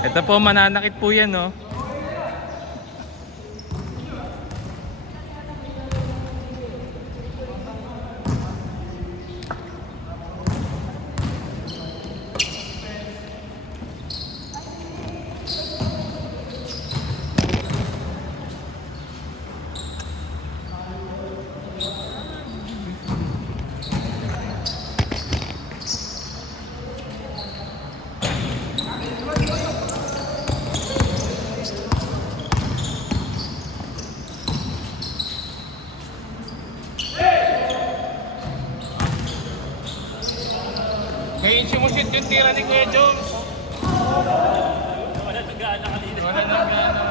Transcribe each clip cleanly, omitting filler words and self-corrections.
Ito po, mananakit po yan, no? May sumusit yung tira ni Kuya Joms. Wala nang gana kanina. Wala nang gana.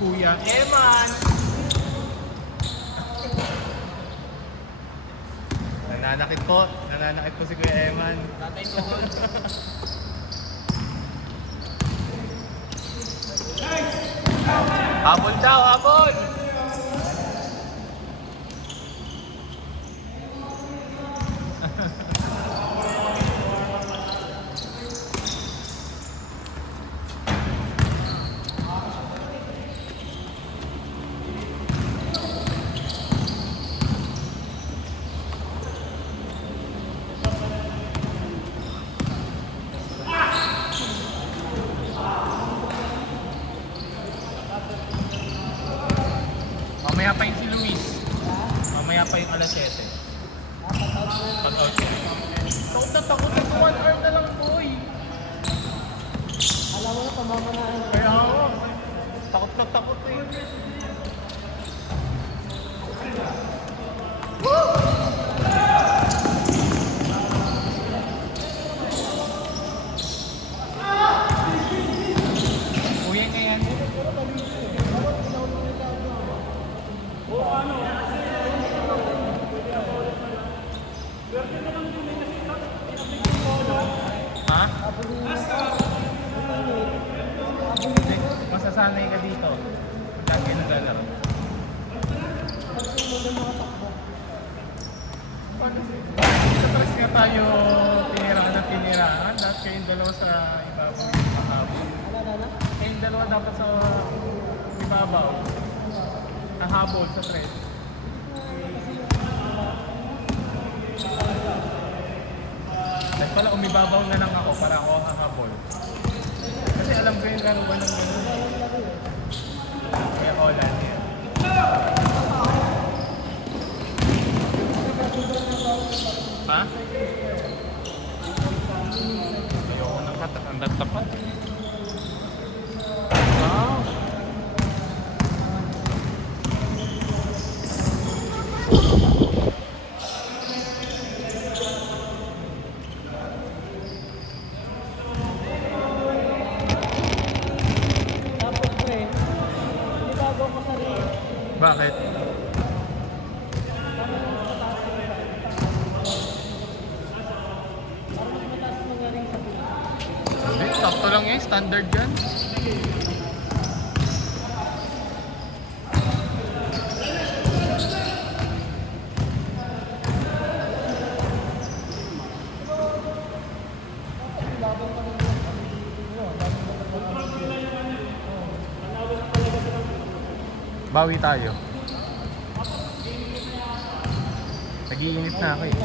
Kuya Eman. Nananakit po si Kuya Eman. Tatay tuhod. Habol daw, habol! Mamaya pa yung si Luis. Mamaya pa yung alas 7. Pag-out siya. Takot na takot na 1 hour na lang, boy. Alam mo na, pamamanaan. Kaya ako. Takot na takot eh. Kuya ka yan. Ha? Masasanay ka dito. Lagi naglalaro. Sa nga tayo tiniraan ng tiniraan. Dapat kayong dalawa sa ibabaw yung mahabol. Kayong dalawa dapat sa ibabaw. Nahabol sa tres. Dahil pala umibabaw na lang ako para ako ang hahabol. Kasi alam ko yung laro ba ng gano'n. Kaya Holland yan. Ha? Ayoko ng ang tapat. Wow! Tapos pre, inibago ko sa rin. Bakit? Para mas mataas mangaring sa pila. Hindi, sakto lang yan. Standard yan. Bawi tayo. Nag-iinit na ako eh.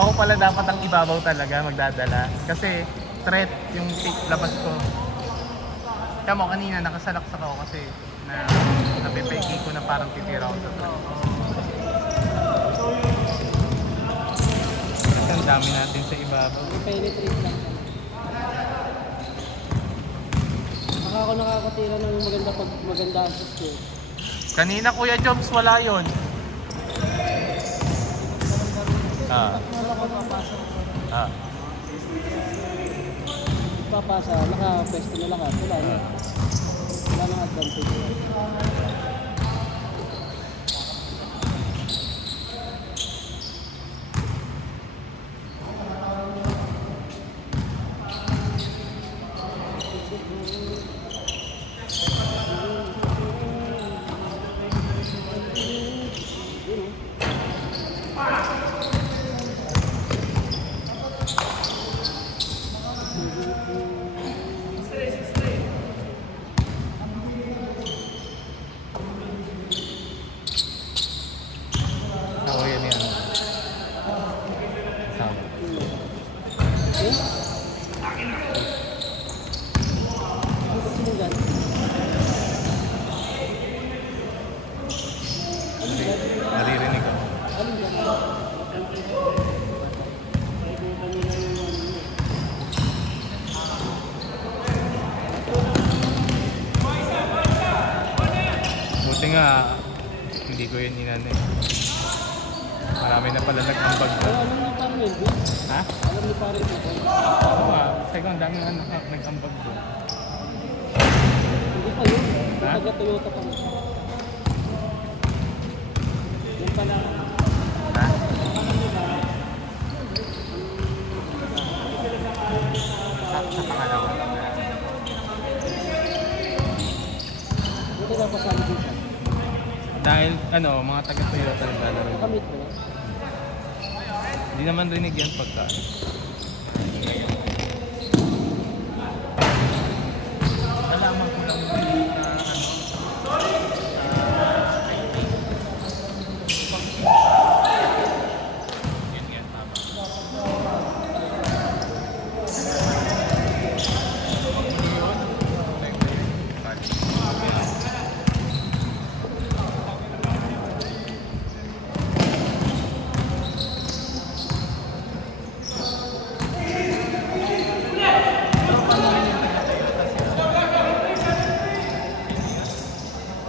Ako pala dapat ang ibabaw talaga magdadala. Kasi threat yung pick labas ko. Kaya mo kanina nakasalaksak ako kasi na napipeki ko na parang titira ako sa threat. Kasi ang dami natin sa ibabaw. I-penetrate lang. Baka ako nakakatira ng maganda ang skill. Kanina Kuya Jobs, wala yun. Wala ko papasa. Papasa, naka-pwesto na lahat. Wala na. Wala nang advantage. Ako yan yan. Sama. Eh? Sino yan? Naririnig ako. Ano yan? Buti nga, hindi ko yun inano eh. Marami na pala nag-ambag ko. Alam ni parang yun, Bill. Ha? Alam ni parang yun. Oo nga, kasi ang dami nga nag-ambag ko. Hindi pa yun. Ha? Taga Toyota pa yun. Yung pala. Ha? Sa pangalawa. Buti na pasali dito. Dahil ano, mga taga-Toyota naglalaro. Nakamit mo na. Hindi naman rinig yan pagka. Alaman ko lang na ano. Yun yan, tama.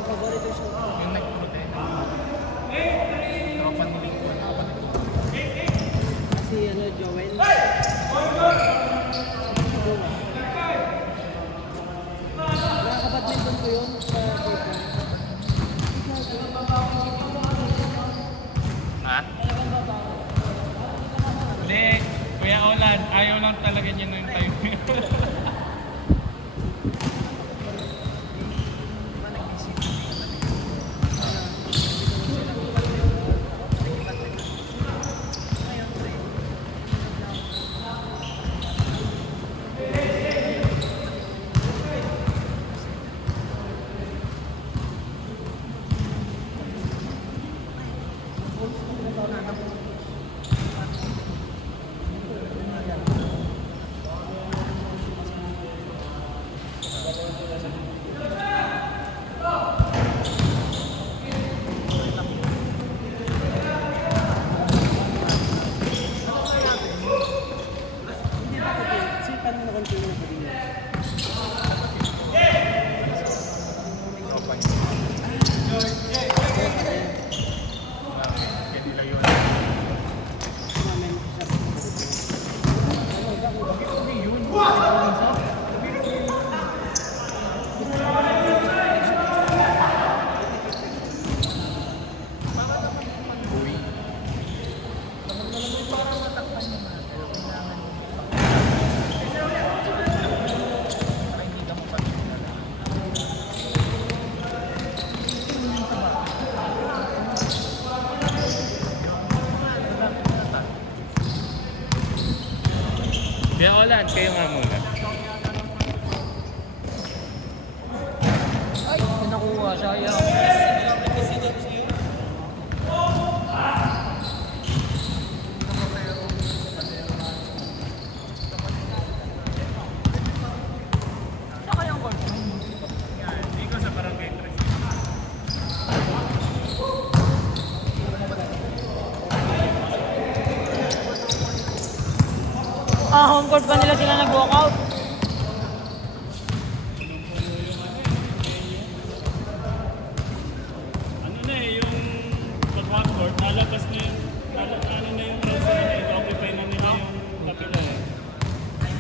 Paborito siya. Yung nag-prote. Tropa ni Lincoln. Si ano, Joel. Nakakabadminton ko yun sa Twitter. Ha? Hindi, Kuya Olan, ayaw lang talaga niya ng time. Si paano na continue pa din yun? Tropa niya. Kaya nila yun. Kumamen siya. Ano, bakit? Uy. Kaya Olan, kayo nga muna. Ay, pinakuha. Sayang. Hindi ko sa barangay 3. Home court pa nila sila nag-walkout. Ano na eh, yung pag-half-court, lalabas na yung, ano na yung runs nila eh, occupy na nila yung kapila eh.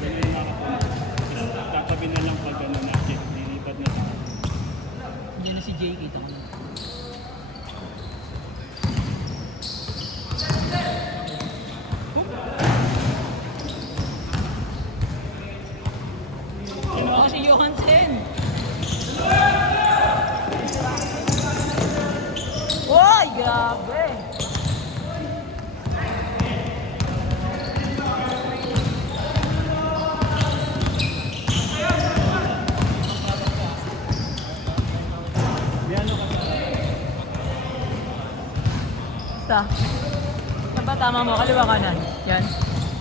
Ganun na ako. Tatabi na lang pag ano na, lilipat na Kinuha ko si Johansen. Uy, grabe. Basta. Saan ba tama mo? Kaliwa kanan. Yan.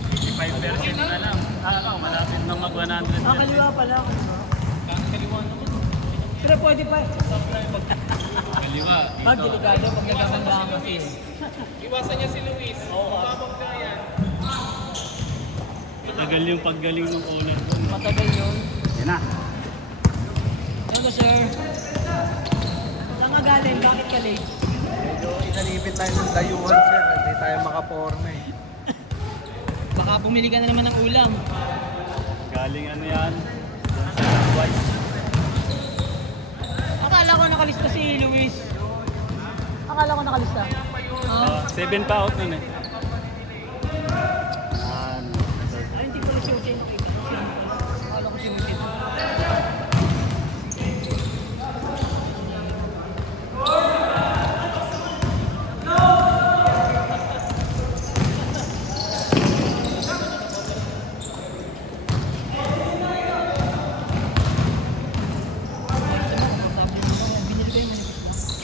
85% na lang. Malapit na mag-100. Kaliwa pala. Pero pwede pa. Kaliwa. Pag delikado, pag nagkasanda ang kasi. Iwasan niya si Luis. Mababag na yan. Matagal yung paggaling ng owner. Matagal yun. Yan na. Yan ko, sir. Saan ka galing? Bakit ka late? Medyo inalipit tayo ng dayuhan, sir. Hindi tayo makaporma eh. Baka bumili ka na naman ng ulam. Galing ano yan? Twice. Akala ko nakalista si Luis. Akala ko nakalista. Ah. 7 pa out nun eh. Ay, hindi pala si Uche. Akala ko si Luis.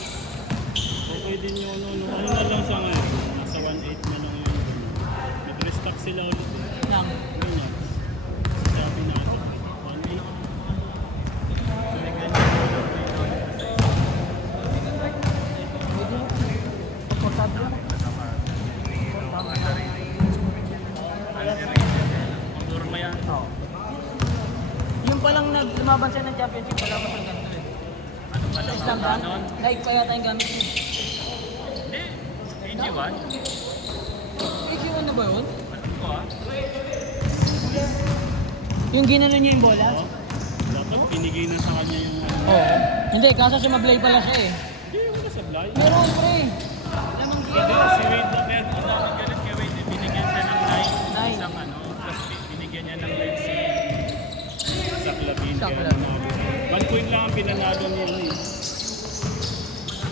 Okay din yung ano na lang siya ngayon. Nasa 1.8 na lang yun. Nag-restock sila ulit. Lang. Ganyan. Sabi na ako. 1.8. So, may ganyan. Magdurma yan. Yung palang lumaban siya ng championship, wala pa siyang ganito eh. Ano pala Sa Islam ba? ganon? Like pa yata yung gamit niya. Hindi. AG1? AG1 na ba yun? Alam ko ah. Yung ginano niya yung bola? Oh. Dapat pinigay na sa kanya yung ano. Oo. Hindi, kaso sumablay pala siya eh. Hindi yung nasablay. Meron pre. Lamang Hindi, si Wade na rin. Ang dami galit kay Wade. Binigyan siya ng line. Line. Isang ano. Tapos binigyan niya ng line sa Clavin. Sa Kaya Clavin. nanalo. 1 point lang ang pinanalo niya yun eh.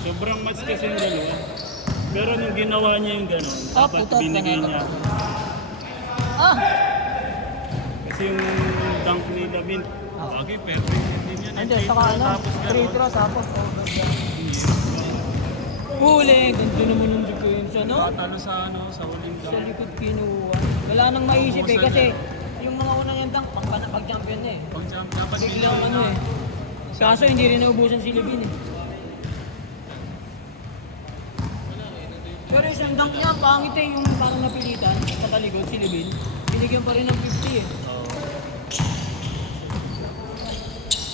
Sobrang match kasi yung dalawa. Pero nung ginawa niya yung gano'n, Ah, dapat putot, binigay banana. niya. Ah! Kasi yung dunk ni Lavin, bagay, perfect din yan. Hindi, saka ano, free throw tapos over the... Huli! Ganito naman yung defense, ano? Tatalo sa ano, sa huling Sa dunk. likod kinuha. Wala nang maisip eh kasi yung mga unang yung dunk, pag-champion na eh. Pag-jump, dapat Biglang ano eh. Kaso hindi rin naubusan si Levin eh. Pero isang dunk niya, pangit eh yung parang napilitan sa talikod si Levin. Binigyan pa rin ng 50 eh.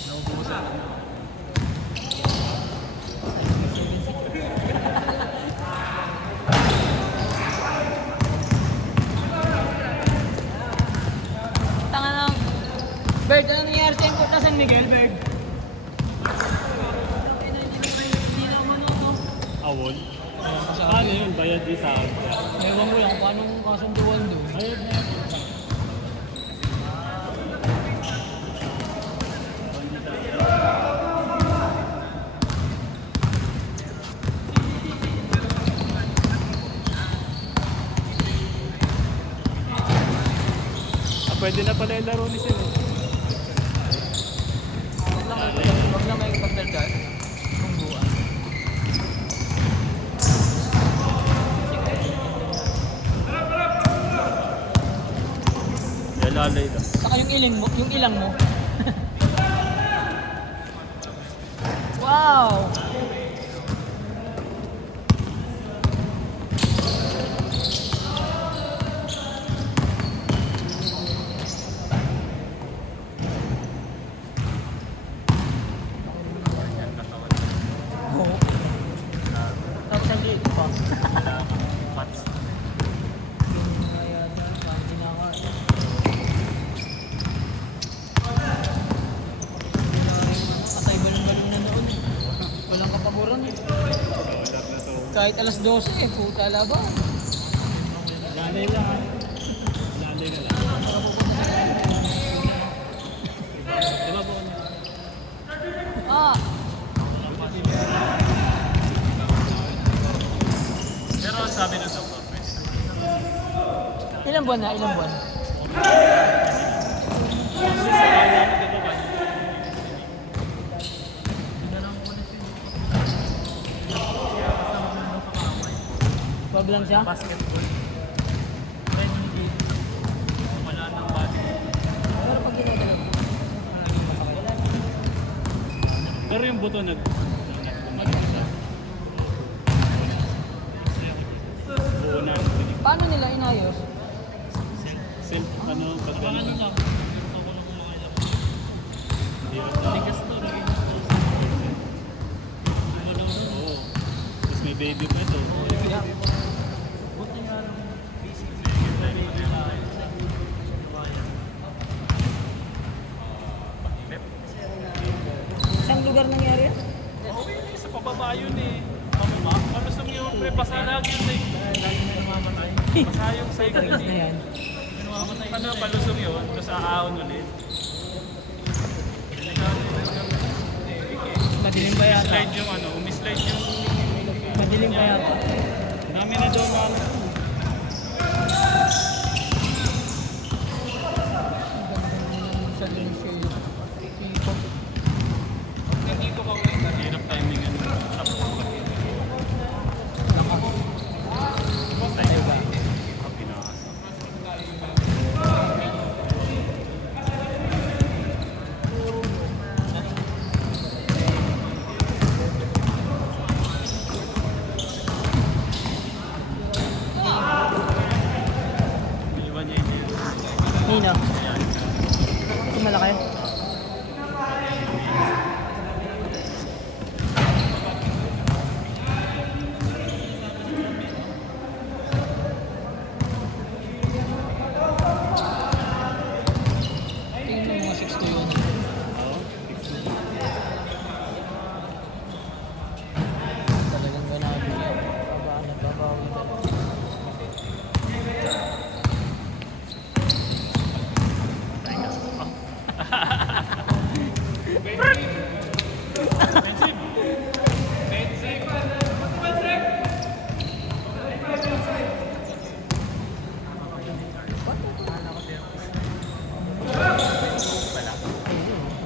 Naubusan. Tanga na. Bird, ano nangyari sa import na San Miguel, Bird? Hindi na umano to. Awol. Paano yun? Bayad di sa akin. Ewan ko lang kung paano kasunduan doon. Bayad na yun. Pwede na pala yung laro ni Sino. Wag lang may pagdalgal. Kung buwan. Yalalay lang. Saka yung ilang mo. Wow! Oo. Tapos ang liit pa. Pats. Patay ba ng balon na noon? Walang kapaboran eh. Kaulat na to. Kahit alas 12 eh, puta laban. Yalalay lang ha. Yalalay na lang. Ilang buwan na? Ilang buwan? Wag lang siya? Basketball. Then, hindi. Wala nang body. Pero pag ginagalaw mo, Pero yung buto nag... Buo na. paano nila inayos? Self, ano, pag ano. Tigas to. Oo. Tapos may baby pa ito. Isang lugar nangyari yan? Sa pababa yun eh. Ano sa mga pre, basa lagi yun eh. Basa yung side Tagas yun na eh. yan. Ano, palusong yun, tapos aahon ulit. Madilim ba yata? Slide yung ano, umislide yung... Madilim ba yata? Dami na daw na ano. Sa din siya yun. Dito ka ulit. Hirap timing ano. Iwan niya yung Nino? Ito malaki? Tingnan mo mga 6 to yun. Talagang ganado yan. Babawi talaga.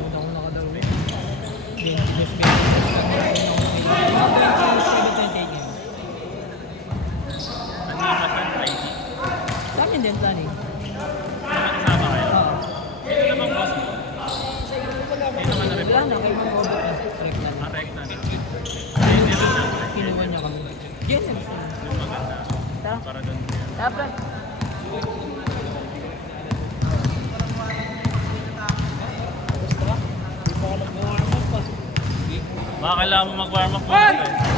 Una-una ka daw eh. 20 just 20 Sa amin din, planning. Kasama kayo. Oo. Ito naman boss mo. Ito naman na Wala na, kay Mang Robert na strike na. Correct na. Ay, hindi rin na. Kinuha niya kami. Yes, yes. Yung maganda. Tara. Para doon. Tara. Baka kailangan mo mag-warm up muna.